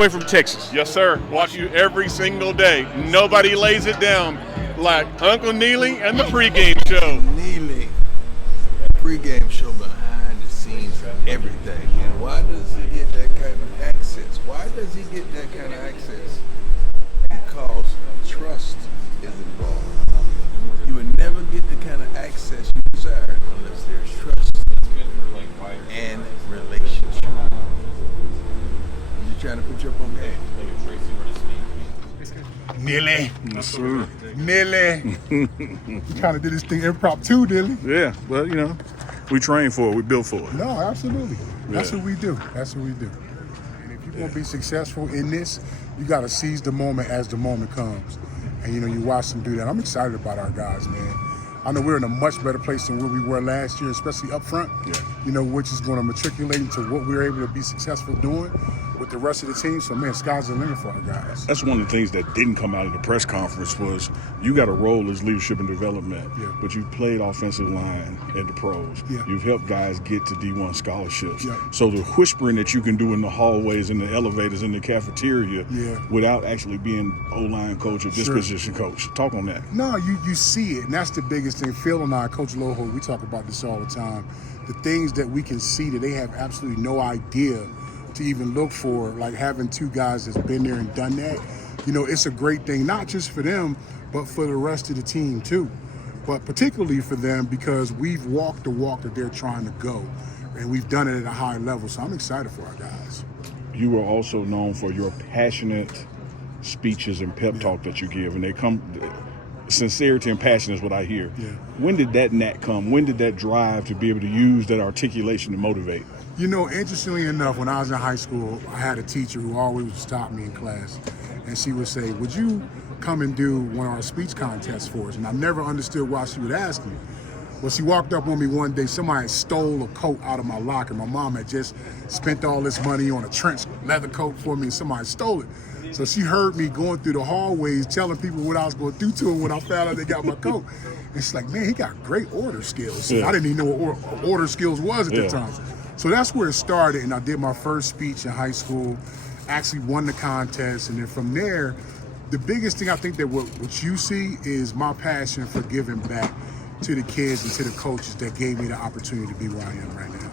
Way from Texas. Yes, sir. Watch you every single day. Nobody lays it down like Uncle Neely and the pregame show. Neely, pregame show behind the scenes of everything. And why does he get that kind of access? Why does he get that kind of access? Because trust is involved. You would never get the kind of access you desire unless there's trust and relationship. Trying to put you up on game. Nearly. Yes, sir. Nearly. You kind of did this thing impromptu, Dilly. Yeah, well, we train for it. We built for it. No, absolutely. That's Yeah. what we do. That's what we do. And if you're going to be successful in this, you got to seize the moment as the moment comes. And, you watch them do that. I'm excited about our guys, man. I know we're in a much better place than where we were last year, especially up front, which is going to matriculate into what we're able to be successful doing with the rest of the team. So, man, sky's the limit for our guys. That's one of the things that didn't come out of the press conference was you got a role as leadership and development, but you played offensive line at the pros. Yeah. You've helped guys get to D1 scholarships. Yeah. So the whispering that you can do in the hallways, in the elevators, in the cafeteria, without actually being O-line coach or disposition coach. Talk on that. No, you see it, and that's the biggest thing. Phil and I, Coach Loho, we talk about this all the time. The things that we can see that they have absolutely no idea to even look for, like having two guys that's been there and done that, it's a great thing, not just for them, but for the rest of the team too. But particularly for them because we've walked the walk that they're trying to go, and we've done it at a high level. So I'm excited for our guys. You are also known for your passionate speeches and pep talk that you give, and they come. Sincerity and passion is what I hear. Yeah. When did that knack come? When did that drive to be able to use that articulation to motivate? Interestingly enough, when I was in high school, I had a teacher who always would stop me in class, and she would say, "Would you come and do one of our speech contests for us?" And I never understood why she would ask me. Well, she walked up on me one day. Somebody had stole a coat out of my locker. My mom had just spent all this money on a trench leather coat for me, and somebody stole it. So she heard me going through the hallways telling people what I was going to do to them when I found out they got my coat. And she's like, "Man, he got great order skills." So I didn't even know what order skills was at the time. So that's where it started, and I did my first speech in high school, actually won the contest, and then from there, the biggest thing I think that what you see is my passion for giving back to the kids and to the coaches that gave me the opportunity to be where I am right now.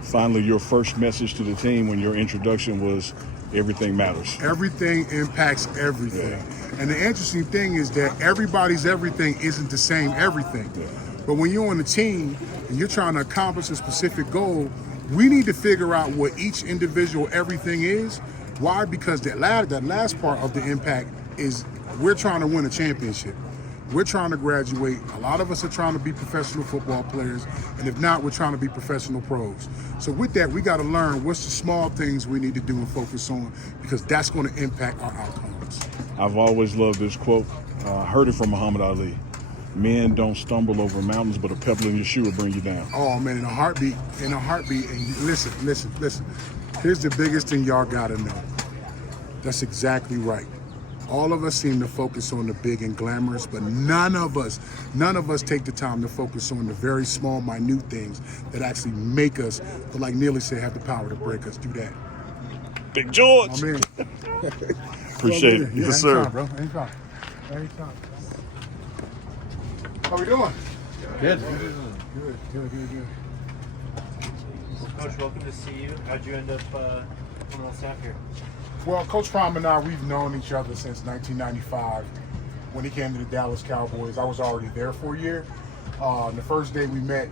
Finally, your first message to the team when your introduction was everything matters. Everything impacts everything. Yeah. And the interesting thing is that everybody's everything isn't the same everything. Yeah. But when you're on a team and you're trying to accomplish a specific goal, we need to figure out what each individual everything is. Why? Because that last part of the impact is we're trying to win a championship. We're trying to graduate. A lot of us are trying to be professional football players, and if not, we're trying to be professional pros. So with that, we got to learn what's the small things we need to do and focus on, because that's going to impact our outcomes. I've always loved this quote. I heard it from Muhammad Ali. Men don't stumble over mountains, but a pebble in your shoe will bring you down. Oh man, in a heartbeat. And listen. Here's the biggest thing y'all got to know. That's exactly right. All of us seem to focus on the big and glamorous, but none of us take the time to focus on the very small, minute things that actually make us, but like Neely said, have the power to break us. Do that. Big George. Oh, man. Appreciate it. Yeah, Yes, sir. Anytime, bro. Anytime. How we doing? Good. Good. Coach, welcome to see you. How'd you end up coming on staff here? Well, Coach Prime and I, we've known each other since 1995. When he came to the Dallas Cowboys, I was already there for a year. The first day we met,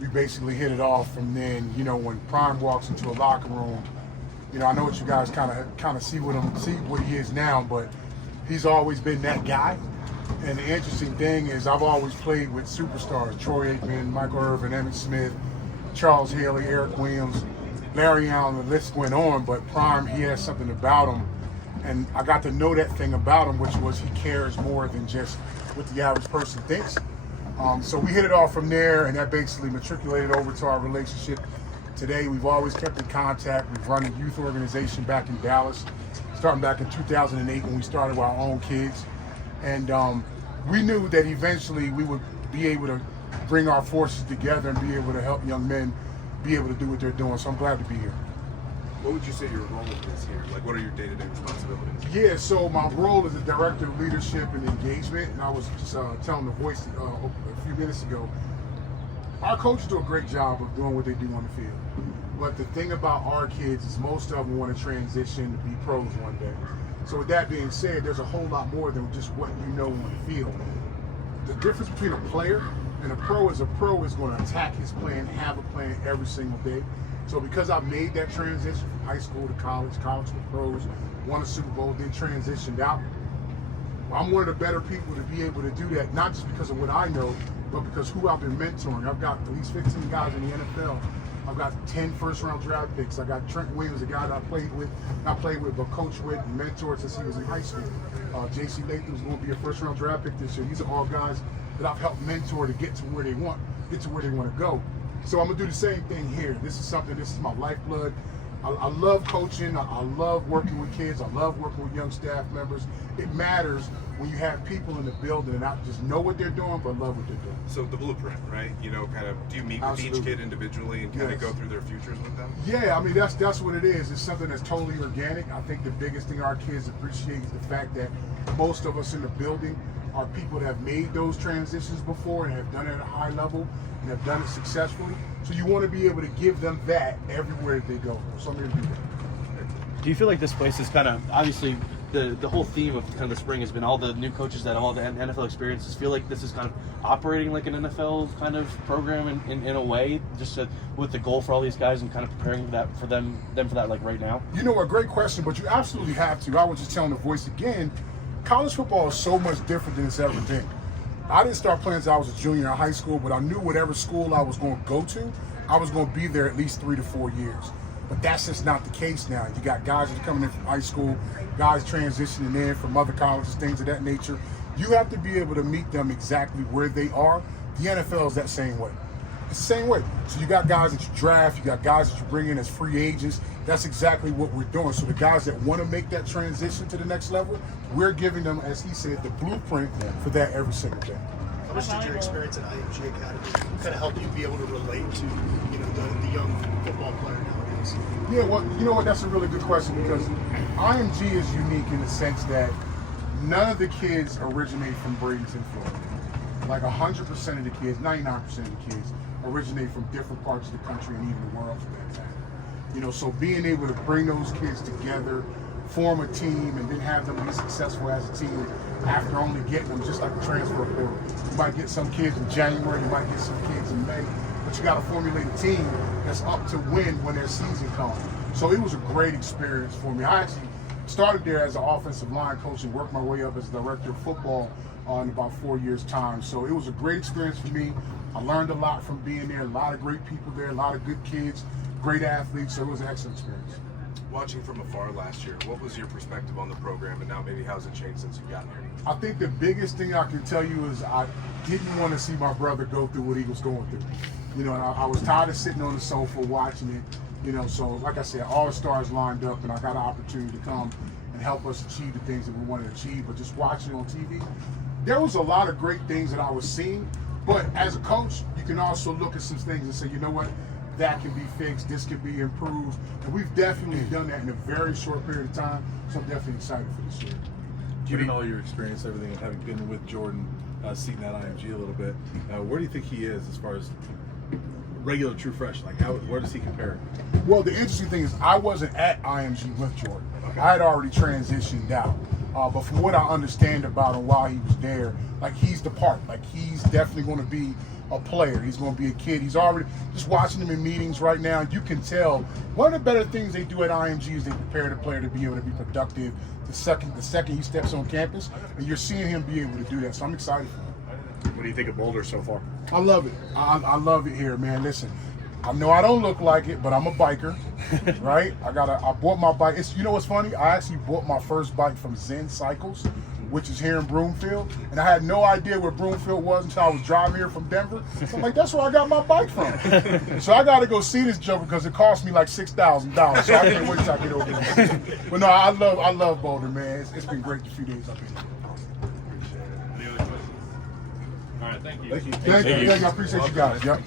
we basically hit it off. From then, when Prime walks into a locker room, I know what you guys kind of see what he is now, but he's always been that guy. And the interesting thing is, I've always played with superstars: Troy Aikman, Michael Irvin, Emmitt Smith, Charles Haley, Eric Williams, Larry Allen. The list went on, but Prime, he has something about him, and I got to know that thing about him, which was he cares more than just what the average person thinks. So we hit it off from there, and that basically matriculated over to our relationship today. We've always kept in contact. We've run a youth organization back in Dallas, starting back in 2008 when we started with our own kids. And we knew that eventually we would be able to bring our forces together and be able to help young men be able to do what they're doing. So I'm glad to be here. What would you say your role is here? Like, what are your day-to-day responsibilities? Yeah, so my role is a director of leadership and engagement, and I was just telling the voice a few minutes ago, our coaches do a great job of doing what they do on the field. But the thing about our kids is most of them want to transition to be pros one day. So with that being said, there's a whole lot more than just what you know on the field. The difference between a player and a pro is going to attack his plan, have a plan every single day. So because I've made that transition from high school to college to pros, won a Super Bowl, then transitioned out, I'm one of the better people to be able to do that, not just because of what I know, but because who I've been mentoring. I've got at least 15 guys in the NFL. I've got 10 first-round draft picks. I got Trent Williams, a guy that I played with, but coached with and mentored since he was in high school. J.C. Latham's going to be a first-round draft pick this year. These are all guys that I've helped mentor to get to where they want to go. So I'm gonna do the same thing here. This is my lifeblood. I love coaching. I love working with kids. I love working with young staff members. It matters when you have people in the building and not just know what they're doing, but love what they're doing. So the blueprint, right? You know, kind of, do you meet with each kid individually and kind of go through their futures with them? Yeah, I mean, that's what it is. It's something that's totally organic. I think the biggest thing our kids appreciate is the fact that most of us in the building are people that have made those transitions before and have done it at a high level and have done it successfully. So you want to be able to give them that everywhere they go. So I'm going to do that. Do you feel like this place is kind of, obviously, the whole theme of kind of the spring has been all the new coaches that have all the NFL experiences feel like this is kind of operating like an NFL kind of program in a way, just with the goal for all these guys and kind of preparing for them for that like right now? You know, a great question, but you absolutely have to. I was just telling the voice again, college football is so much different than it's ever been. I didn't start playing until I was a junior in high school, but I knew whatever school I was going to go to, I was going to be there at least 3 to 4 years. But that's just not the case now. You got guys that are coming in from high school, guys transitioning in from other colleges, things of that nature. You have to be able to meet them exactly where they are. The NFL is that same way. It's the same way. So you got guys that you draft, you got guys that you bring in as free agents. That's exactly what we're doing. So the guys that want to make that transition to the next level, we're giving them, as he said, the blueprint for that every single day. How much did your experience at IMG Academy kind of help you be able to relate to, you know, the young football player nowadays? Yeah, well, you know what? That's a really good question because IMG is unique in the sense that none of the kids originate from Bradenton, Florida. Like 100% of the kids, 99% of the kids originate from different parts of the country and even the world for that matter. You know, so being able to bring those kids together, form a team, and then have them be successful as a team after only getting them just like a transfer portal. You might get some kids in January, you might get some kids in May, but you got to formulate a team that's up to win when their season comes. So it was a great experience for me. I actually started there as an offensive line coach and worked my way up as director of football in about 4 years' time. So it was a great experience for me. I learned a lot from being there, a lot of great people there, a lot of good kids, great athletes, so it was an excellent experience. Watching from afar last year, what was your perspective on the program, and now maybe how's it changed since you've gotten here? I think the biggest thing I can tell you is I didn't want to see my brother go through what he was going through. You know, and I was tired of sitting on the sofa watching it. You know, so like I said, all the stars lined up, and I got an opportunity to come and help us achieve the things that we wanted to achieve. But just watching on TV, there was a lot of great things that I was seeing. But as a coach, you can also look at some things and say, you know what, that can be fixed, this can be improved. And we've definitely done that in a very short period of time. So I'm definitely excited for this year. Given all your experience, everything, and having been with Jordan, seeing that IMG a little bit, where do you think he is as far as regular true fresh? Like, where does he compare? Well, the interesting thing is I wasn't at IMG with Jordan. I had already transitioned out. But from what I understand about him while he was there, like he's the part. Like he's definitely going to be a player. He's going to be a kid. He's already, just watching him in meetings right now, you can tell one of the better things they do at IMG is they prepare the player to be able to be productive the second he steps on campus, and you're seeing him be able to do that. So I'm excited for him. What do you think of Boulder so far? I love it. I love it here, man. Listen, I know I don't look like it, but I'm a biker, right? I bought my bike. You know what's funny? I actually bought my first bike from Zen Cycles, which is here in Broomfield, and I had no idea where Broomfield was until I was driving here from Denver. So I'm like, that's where I got my bike from. So I got to go see this joker because it cost me like $6,000. So I can't wait till I get over there. But no, I love Boulder, man. It's been great the few days I've been here. Any other questions? All right, thank you. Thank you. I appreciate you guys. Yep.